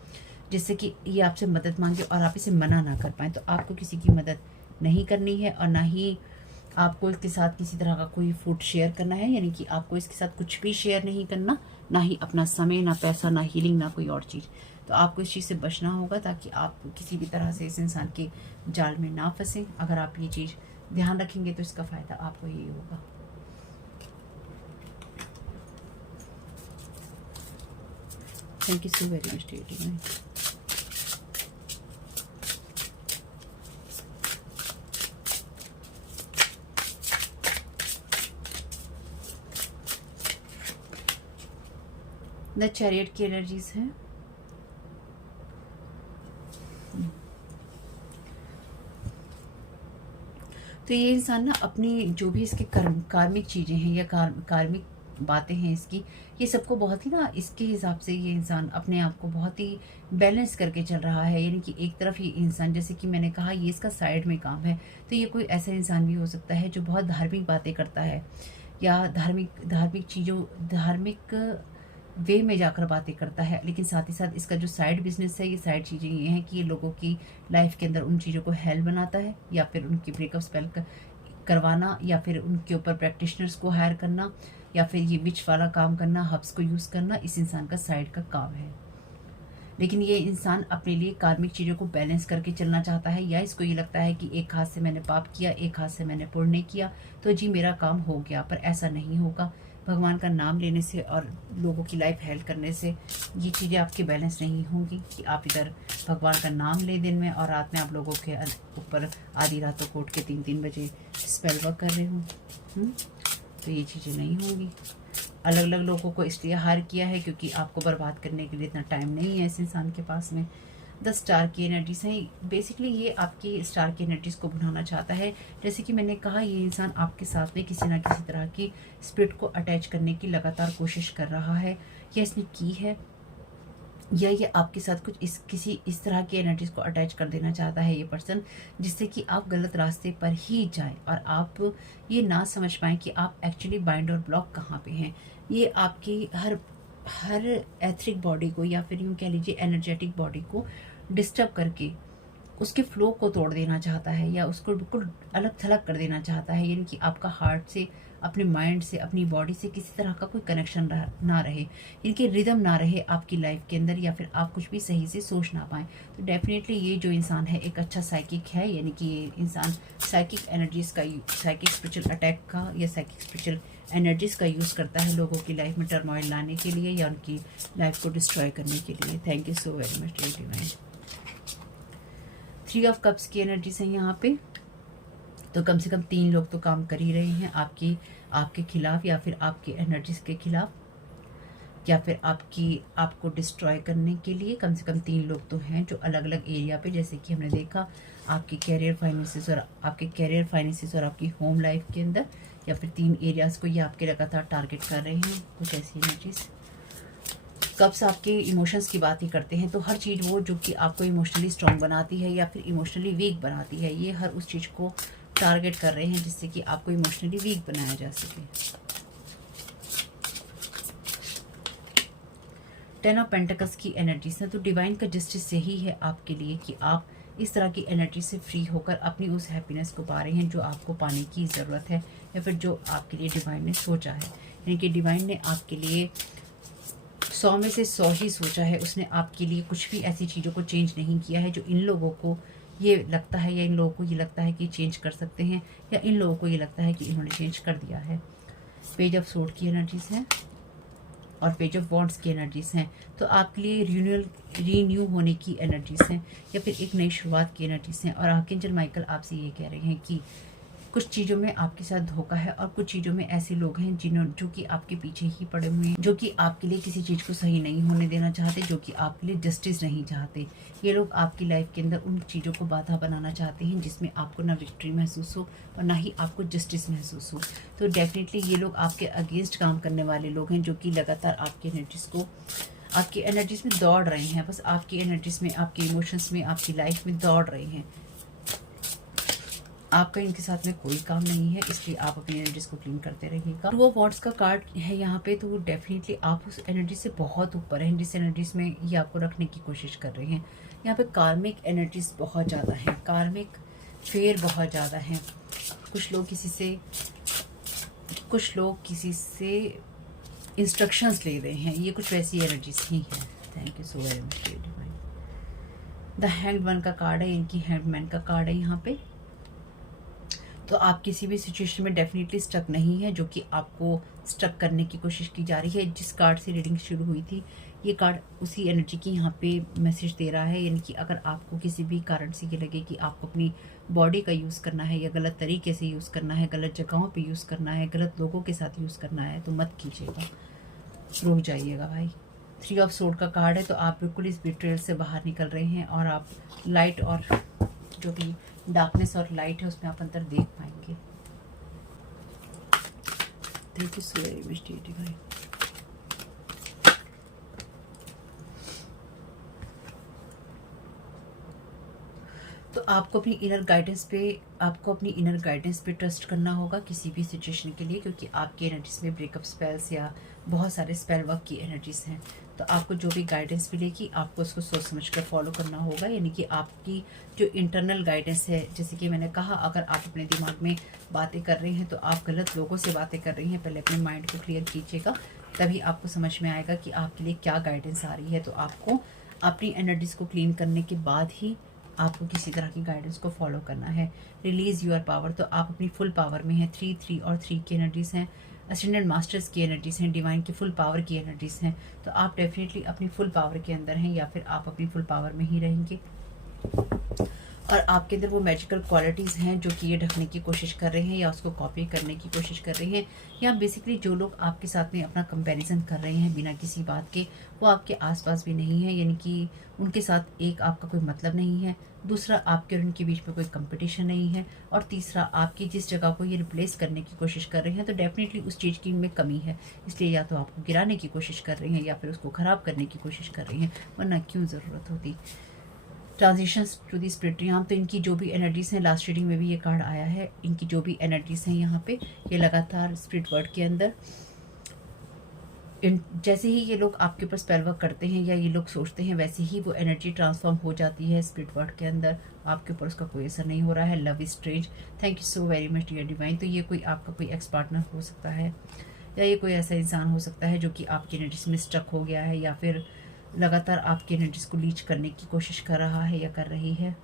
जिससे कि ये आपसे मदद मांगे और आप इसे मना ना कर पाएँ। तो आपको किसी की मदद नहीं करनी है, और ना ही आपको इसके साथ किसी तरह का कोई फूड शेयर करना है, यानी कि आपको इसके साथ कुछ भी शेयर नहीं करना, ना ही अपना समय, ना पैसा, ना हीलिंग, ना कोई और चीज़। तो आपको इस चीज़ से बचना होगा ताकि आप किसी भी तरह से इस इंसान के जाल में ना फंसें। अगर आप ये चीज़ ध्यान रखेंगे तो इसका फ़ायदा आपको यही होगा। Thank you so very much dear. The chariot की एनर्जीज हैं। तो ये इंसान ना अपनी जो भी इसके कार्मिक चीज़ें हैं या कार्मिक बातें हैं इसकी, ये सबको बहुत ही ना इसके हिसाब से ये इंसान अपने आप को बहुत ही बैलेंस करके चल रहा है। यानी कि एक तरफ ये इंसान, जैसे कि मैंने कहा, ये इसका साइड में काम है, तो ये कोई ऐसा इंसान भी हो सकता है जो बहुत धार्मिक बातें करता है, या धार्मिक वे में जाकर बातें करता है, लेकिन साथ ही साथ इसका जो साइड बिजनेस है, ये साइड चीज़ें ये हैं कि ये लोगों की लाइफ के अंदर उन चीज़ों को हेल बनाता है, या फिर उनकी ब्रेकअप स्पेल करवाना, या फिर उनके ऊपर प्रैक्टिशनर्स को हायर करना, या फिर ये विच वाला काम करना, हब्स को यूज़ करना, इस इंसान का साइड का काम है। लेकिन ये इंसान अपने लिए कार्मिक चीज़ों को बैलेंस करके चलना चाहता है, या इसको ये लगता है कि एक हाथ से मैंने पाप किया, एक हाथ से मैंने पुण्य किया, तो जी मेरा काम हो गया। पर ऐसा नहीं होगा। भगवान का नाम लेने से और लोगों की लाइफ हेल्प करने से ये चीज़ें आपकी बैलेंस नहीं होंगी कि आप इधर भगवान का नाम ले दिन में और रात में आप लोगों के ऊपर आधी रातों को उठ के 3-3 बजे स्पेल वर्क कर रहे हो। तो ये चीज़ें नहीं होंगी। अलग अलग लोगों को इसलिए हायर किया है क्योंकि आपको बर्बाद करने के लिए इतना टाइम नहीं है इस इंसान के पास में। 10 स्टार की एनर्जीज हैं। बेसिकली ये आपकी स्टार की एनर्जीज को बनाना चाहता है। जैसे कि मैंने कहा, ये इंसान आपके साथ में किसी ना किसी तरह की स्पिरिट को अटैच करने की लगातार कोशिश कर रहा है, या इसने की है, या ये आपके साथ कुछ किसी इस तरह की एनर्जीज को अटैच कर देना चाहता है ये पर्सन, जिससे कि आप गलत रास्ते पर ही जाएं और आप ये ना समझ पाएं कि आप एक्चुअली बाइंड और ब्लॉक कहाँ पे हैं। ये आपकी हर एथरिक बॉडी को, या फिर यूँ कह लीजिए एनर्जेटिक बॉडी को डिस्टर्ब करके उसके फ्लो को तोड़ देना चाहता है, या उसको बिल्कुल अलग थलग कर देना चाहता है। यानी कि आपका हार्ट से, अपने माइंड से, अपनी बॉडी से किसी तरह का कोई कनेक्शन ना रहे, इनकी रिदम ना रहे आपकी लाइफ के अंदर, या फिर आप कुछ भी सही से सोच ना पाएँ। तो डेफिनेटली ये जो इंसान है एक अच्छा साइकिक है, यानी कि ये इंसान साइकिक एनर्जीज़ का, साइकिक स्पिरिचुअल अटैक का या साइकिक स्पिरिचुअल एनर्जीज़ का यूज़ करता है लोगों की लाइफ में टर्मोइल लाने के लिए या उनकी लाइफ को डिस्ट्रॉय करने के लिए। Thank you so very much divine. 3 of cups की एनर्जीज हैं यहाँ पे, तो कम से कम 3 लोग तो काम कर ही रहे हैं आपके खिलाफ, या फिर आपकी एनर्जीज के खिलाफ, या फिर आपको डिस्ट्रॉय करने के लिए। कम से कम 3 लोग तो हैं जो अलग अलग एरिया पे, जैसे कि हमने देखा आपके कैरियर फाइनेंसिस और आपकी होम लाइफ के अंदर, या फिर 3 एरियाज को ये आपके लगातार टारगेट कर रहे हैं, कुछ ऐसी एनर्जीज। कब्स आपके इमोशंस की बात ही करते हैं, तो हर चीज़ वो जो कि आपको इमोशनली स्ट्रांग बनाती है या फिर इमोशनली वीक बनाती है, ये हर उस चीज़ को टारगेट कर रहे हैं जिससे कि आपको इमोशनली वीक बनाया जा सके। 10 ऑफ पेंटिकल्स की एनर्जीज है, तो डिवाइन का जस्टिस यही है आपके लिए कि आप इस तरह की एनर्जी से फ्री होकर अपनी उस हैप्पीनेस को पा रहे हैं जो आपको पाने की ज़रूरत है, या फिर जो आपके लिए डिवाइन ने सोचा है। यानी कि डिवाइन ने आपके लिए 100 में से 100 ही सोचा है, उसने आपके लिए कुछ भी ऐसी चीज़ों को चेंज नहीं किया है जो इन लोगों को ये लगता है, या इन लोगों को ये लगता है कि चेंज कर सकते हैं, या इन लोगों को ये लगता है कि इन्होंने चेंज कर दिया है। पेज ऑफ सोर्ड की एनर्जीज हैं और पेज ऑफ वॉन्ड्स की एनर्जीज हैं, तो आपके लिए रीन्यू होने की एनर्जीज हैं, या फिर एक नई शुरुआत की एनर्जीज हैं। और आर्कएंजल माइकल आपसे ये कह रहे हैं कि कुछ चीज़ों में आपके साथ धोखा है, और कुछ चीज़ों में ऐसे लोग हैं जो कि आपके पीछे ही पड़े हुए हैं, जो कि आपके लिए किसी चीज़ को सही नहीं होने देना चाहते, जो कि आपके लिए जस्टिस नहीं चाहते। ये लोग आपकी लाइफ के अंदर उन चीज़ों को बाधा बनाना चाहते हैं जिसमें आपको ना विक्ट्री महसूस हो और ना ही आपको जस्टिस महसूस हो। तो डेफिनेटली ये लोग आपके अगेंस्ट काम करने वाले लोग हैं, जो कि लगातार आपकी एनर्जीज में दौड़ रहे हैं, बस आपकी एनर्जीज में, आपके इमोशंस में, आपकी लाइफ में दौड़ रहे हैं। आपका इनके साथ में कोई काम नहीं है, इसलिए आप अपनी एनर्जीज को क्लीन करते रहिएगा। वो वॉर्ड्स का कार्ड है यहाँ पे, तो वो डेफिनेटली आप उस एनर्जी से बहुत ऊपर हैं जिस एनर्जीज में ये आपको रखने की कोशिश कर रहे हैं। यहाँ पे कार्मिक एनर्जीज बहुत ज़्यादा हैं, कार्मिक फेयर बहुत ज़्यादा हैं। कुछ लोग किसी से इंस्ट्रक्शंस ले रहे हैं, ये कुछ वैसी एनर्जीज ही हैं। Thank you so very much divine. The hanged one का कार्ड है, इनकी हैंगमैन का कार्ड है यहाँ पे। तो आप किसी भी सिचुएशन में डेफिनेटली स्टक नहीं है, जो कि आपको स्टक करने की कोशिश की जा रही है। जिस कार्ड से रीडिंग शुरू हुई थी, ये कार्ड उसी एनर्जी की यहाँ पे मैसेज दे रहा है। यानी कि अगर आपको किसी भी कारण से ये लगे कि आपको अपनी बॉडी का यूज़ करना है, या गलत तरीके से यूज़ करना है, गलत जगहों पे यूज़ करना है, गलत लोगों के साथ यूज़ करना है, तो मत कीजिएगा, रुक जाइएगा भाई। 3 ऑफ सोर्ड का कार्ड है, तो आप बिल्कुल इस बिट्रेयल से बाहर निकल रहे हैं, और आप लाइट और जो भी डार्कनेस और लाइट है उसमें आप अंदर देख पाएंगे। Thank you so very much divine. तो आपको अपनी इनर गाइडेंस पे ट्रस्ट करना होगा किसी भी सिचुएशन के लिए, क्योंकि आपकी एनर्जीज में ब्रेकअप स्पेल्स या बहुत सारे स्पेल वर्क की एनर्जीज हैं। तो आपको जो भी गाइडेंस मिलेगी आपको उसको सोच समझ कर फॉलो करना होगा। यानी कि आपकी जो इंटरनल गाइडेंस है, जैसे कि मैंने कहा, अगर आप अपने दिमाग में बातें कर रहे हैं तो आप गलत लोगों से बातें कर रही हैं, पहले अपने माइंड को क्लियर कीजिएगा, तभी आपको समझ में आएगा कि आपके लिए क्या गाइडेंस आ रही है। तो आपको अपनी एनर्जीज को क्लीन करने के बाद ही आपको किसी तरह की गाइडेंस को फॉलो करना है। रिलीज योर पावर, तो आप अपनी फुल पावर में हैं। 3 और 3 की एनर्जीज हैं, असेंडेंट मास्टर्स की एनर्जीज हैं, डिवाइन की फुल पावर की एनर्जीज हैं। तो आप डेफिनेटली अपनी फुल पावर के अंदर हैं, या फिर आप अपनी फुल पावर में ही रहेंगे। और आपके अंदर वो मैजिकल क्वालिटीज़ हैं जो कि ये ढकने की कोशिश कर रहे हैं या उसको कॉपी करने की कोशिश कर रहे हैं, या बेसिकली जो लोग आपके साथ में अपना कंपैरिजन कर रहे हैं बिना किसी बात के, वो आपके आसपास भी नहीं है, यानी कि उनके साथ एक आपका कोई मतलब नहीं है, दूसरा आपके और उनके बीच में कोई कंपटीशन नहीं है, और तीसरा आपकी जिस जगह को ये रिप्लेस करने की कोशिश कर रहे हैं तो डेफिनेटली उस चीज़ की इनमें कमी है, इसलिए या तो आपको गिराने की कोशिश कर रहे हैं या फिर उसको ख़राब करने की कोशिश कर रहे हैं, वरना क्यों ज़रूरत होती। ट्रांजिशंस टू दी स्पिरिट, यहाँ तो इनकी जो भी एनर्जीज़ हैं, लास्ट रीडिंग में भी ये कार्ड आया है, इनकी जो भी एनर्जीज़ हैं यहाँ पे ये लगातार स्पिरिट वर्ड के अंदर जैसे ही ये लोग आपके ऊपर स्पेल वर्क करते हैं या ये लोग सोचते हैं, वैसे ही वो एनर्जी ट्रांसफॉर्म हो जाती है स्पिरिट वर्ड के अंदर, आपके ऊपर उसका कोई असर नहीं हो रहा है। Love is strange, thank you so very much dear divine. तो ये कोई आपका कोई एक्स पार्टनर हो सकता है, या ये कोई ऐसा इंसान हो सकता है जो कि आपकी एनर्जीज में स्टक हो गया है, या फिर लगातार आपकी एनर्जीज को लीच करने की कोशिश कर रहा है या कर रही है।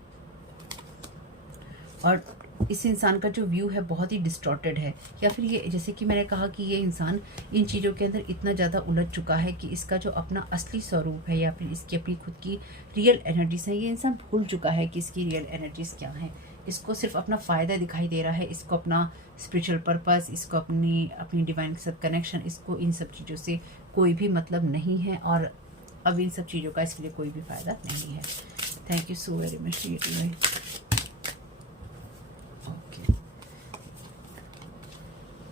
और इस इंसान का जो व्यू है बहुत ही डिस्टॉर्टेड है, या फिर ये जैसे कि मैंने कहा कि ये इंसान इन चीज़ों के अंदर इतना ज़्यादा उलझ चुका है कि इसका जो अपना असली स्वरूप है या फिर इसकी अपनी खुद की रियल एनर्जीज है, ये इंसान भूल चुका है कि इसकी रियल एनर्जीज क्या हैं। इसको सिर्फ अपना फ़ायदा दिखाई दे रहा है, इसको अपना स्पिरिचुअल पर्पस, इसको अपनी डिवाइन के साथ कनेक्शन, इसको इन सब चीज़ों से कोई भी मतलब नहीं है, और अब इन सब चीज़ों का इसके लिए कोई भी फ़ायदा नहीं है। Thank you so very much divine.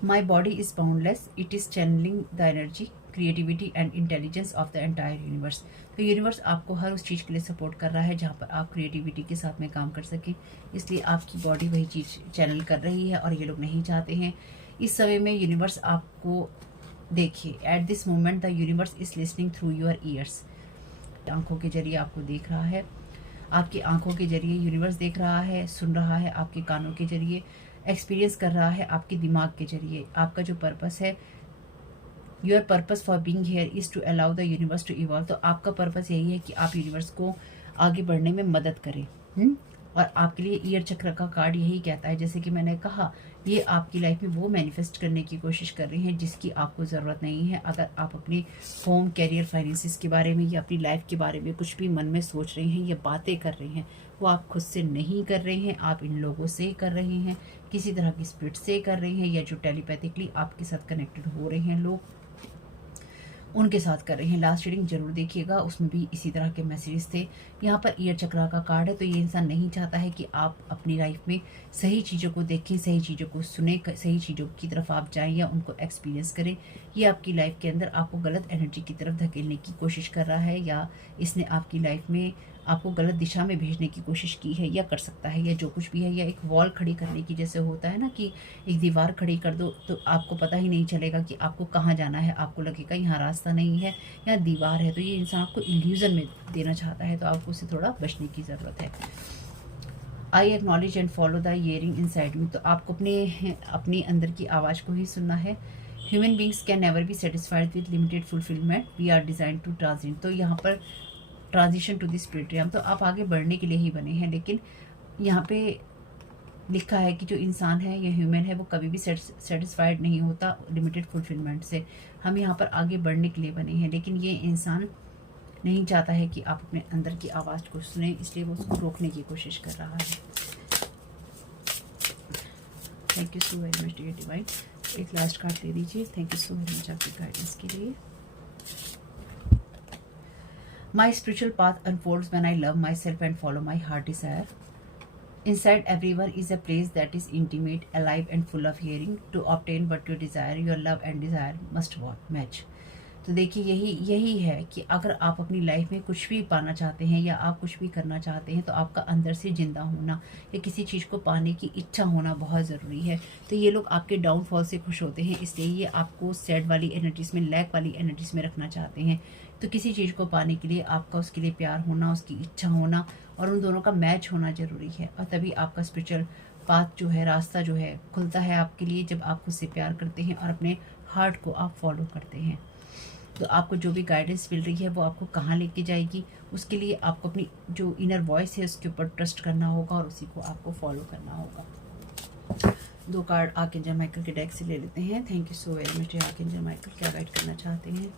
My body is boundless. It is channeling the energy, creativity and intelligence of the entire universe. तो यूनिवर्स आपको हर उस चीज़ के लिए सपोर्ट कर रहा है जहाँ पर आप क्रिएटिविटी के साथ में काम कर सकें, इसलिए आपकी बॉडी वही चीज़ चैनल कर रही है, और ये लोग नहीं चाहते हैं। इस समय में यूनिवर्स आपको देखिए, at this moment the universe is listening through your ears. आंखों के जरिए आपको देख रहा है, आपकी आंखों के जरिए यूनिवर्स देख रहा है, सुन रहा है आपके कानों के जरिए, एक्सपीरियंस कर रहा है आपके दिमाग के जरिए। आपका जो पर्पस है, your purpose for being here is to allow the universe to evolve. तो आपका पर्पस यही है कि आप यूनिवर्स को आगे बढ़ने में मदद करें। और आपके लिए ईयर चक्र का कार्ड यही कहता है, जैसे कि मैंने कहा, ये आपकी लाइफ में वो मैनिफेस्ट करने की कोशिश कर रहे हैं जिसकी आपको ज़रूरत नहीं है। अगर आप अपने होम, कैरियर, फाइनेंसिस के बारे में या अपनी लाइफ के बारे में कुछ भी मन में सोच रहे हैं या बातें कर रहे हैं, वो आप खुद से नहीं कर रहे हैं, आप इन लोगों से कर रहे हैं, किसी तरह की स्पिरिट से कर रहे हैं, या जो टेलीपैथिकली आपके साथ कनेक्टेड हो रहे हैं लोग, उनके साथ कर रहे हैं। लास्ट रीडिंग जरूर देखिएगा, उसमें भी इसी तरह के मैसेजेस थे। यहाँ पर ईयर चक्रा का कार्ड है, तो ये इंसान नहीं चाहता है कि आप अपनी लाइफ में सही चीज़ों को देखें, सही चीज़ों को सुने, सही चीज़ों की तरफ आप जाएं या उनको एक्सपीरियंस करें। ये आपकी लाइफ के अंदर आपको गलत एनर्जी की तरफ धकेलने की कोशिश कर रहा है, या इसने आपकी लाइफ में आपको गलत दिशा में भेजने की कोशिश की है या कर सकता है, या जो कुछ भी है, या एक वॉल खड़ी करने की, जैसे होता है ना कि एक दीवार खड़ी कर दो तो आपको पता ही नहीं चलेगा कि आपको कहाँ जाना है, आपको लगेगा यहाँ रास्ता नहीं है, यहाँ दीवार है। तो ये इंसान आपको इल्यूजन में देना चाहता है, तो आपको उससे थोड़ा बचने की ज़रूरत है। I acknowledge and follow the hearing inside me, तो आपको अपने अंदर की आवाज़ को ही सुनना है। Human beings can never be satisfied with limited fulfilment, we are design to transit. तो यहाँ पर transition to the spirit realm, तो आप आगे बढ़ने के लिए ही बने हैं, लेकिन यहाँ पे लिखा है कि जो इंसान है या ह्यूमन है वो कभी भी सेटिस्फाइड नहीं होता लिमिटेड फुलफिलमेंट से। हम यहाँ पर आगे बढ़ने के लिए बने हैं, लेकिन ये इंसान नहीं चाहता है कि आप अपने अंदर की आवाज़ को सुने, इसलिए वो उसको रोकने की कोशिश कर रहा है। Thank you so very much dear divine. एक लास्ट कार्ड दे दीजिए। Thank you so very much आपकी गाइडेंस के लिए। My spiritual path unfolds when I love myself and follow my heart desire. Inside everyone is a place that is intimate, alive and full of hearing. To obtain what you desire, your love and desire must match. तो देखिए यही है कि अगर आप अपनी life में कुछ भी पाना चाहते हैं या आप कुछ भी करना चाहते हैं, तो आपका अंदर से जिंदा होना या किसी चीज़ को पाने की इच्छा होना बहुत ज़रूरी है। तो ये लोग आपके डाउनफॉल से खुश होते हैं, इसलिए ये आपको सैड वाली एनर्जीज में, लैक वाली एनर्जीज में रखना चाहते हैं। तो किसी चीज़ को पाने के लिए आपका उसके लिए प्यार होना, उसकी इच्छा होना और उन दोनों का मैच होना ज़रूरी है, और तभी आपका स्पिरिचुअल पाथ जो है, रास्ता जो है, खुलता है आपके लिए, जब आप खुद से प्यार करते हैं और अपने हार्ट को आप फॉलो करते हैं। तो आपको जो भी गाइडेंस मिल रही है वो आपको कहाँ लेके जाएगी, उसके लिए आपको अपनी जो इनर वॉइस है उसके ऊपर ट्रस्ट करना होगा और उसी को आपको फॉलो करना होगा। 2 कार्ड आर्कएंजल माइकल के डेक से ले लेते हैं। Thank you so very much archangel Michael, क्या गाइड करना चाहते हैं।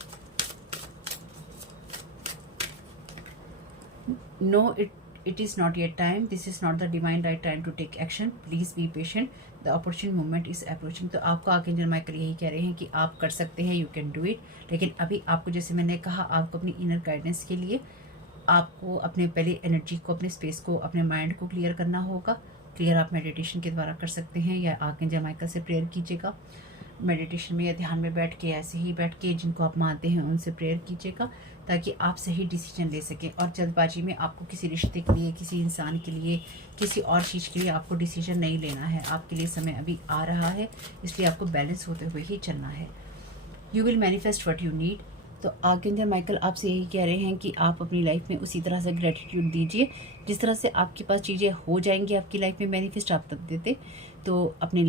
No it it is not yet time, this is not the divine right time to take action, please be patient, the opportune moment is approaching। तो आपको archangel Michael यही कह रहे हैं कि आप कर सकते हैं, यू कैन डू इट। लेकिन अभी आपको, जैसे मैंने कहा, आपको अपनी इनर गाइडेंस के लिए आपको अपने पहले एनर्जी को, अपने स्पेस को, अपने माइंड को क्लियर करना होगा। क्लियर आप मेडिटेशन के द्वारा कर सकते हैं या आर्कएंजल माइकल से प्रेयर कीजिएगा। मेडिटेशन में या ध्यान में बैठ के, ऐसे ही बैठ के जिनको आप मानते हैं उनसे प्रेयर कीजिएगा, ताकि आप सही डिसीजन ले सकें। और जल्दबाजी में आपको किसी रिश्ते के लिए, किसी इंसान के लिए, किसी और चीज़ के लिए आपको डिसीजन नहीं लेना है। आपके लिए समय अभी आ रहा है, इसलिए आपको बैलेंस होते हुए ही चलना है। You will manifest what you need. तो आर्कएंजल माइकल आपसे यही कह रहे हैं कि आप अपनी लाइफ में उसी तरह से ग्रेटिट्यूड दीजिए जिस तरह से आपके पास चीज़ें हो जाएंगी आपकी लाइफ में मैनिफेस्ट। आप तब देते तो अपनी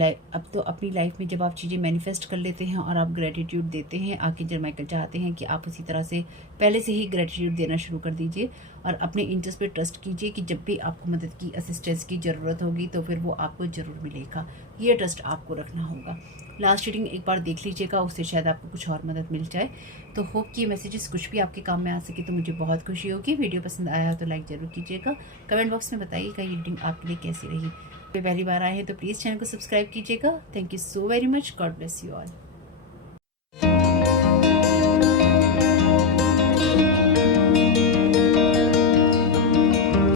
लाइफ में जब आप चीज़ें मैनिफेस्ट कर लेते हैं और आप ग्रेटिट्यूड देते हैं, आर्कएंजल माइकल चाहते हैं कि आप उसी तरह से पहले से ही ग्रेटिट्यूड देना शुरू कर दीजिए और अपने इंटरेस्ट पे ट्रस्ट कीजिए कि जब भी आपको मदद की, असिस्टेंस की ज़रूरत होगी तो फिर वो आपको ज़रूर मिलेगा। ये ट्रस्ट आपको रखना होगा। लास्ट रीडिंग एक बार देख लीजिएगा, उससे शायद आपको कुछ और मदद मिल जाए। तो होप कि ये मैसेजेस कुछ भी आपके काम में आ सके तो मुझे बहुत खुशी होगी। वीडियो पसंद आया हो तो लाइक ज़रूर कीजिएगा। कमेंट बॉक्स में बताइएगा ये रीडिंग आपके लिए कैसी रही। पहली बार आए हैं तो प्लीज़ चैनल को सब्सक्राइब कीजिएगा। Thank you so very much. God bless you all.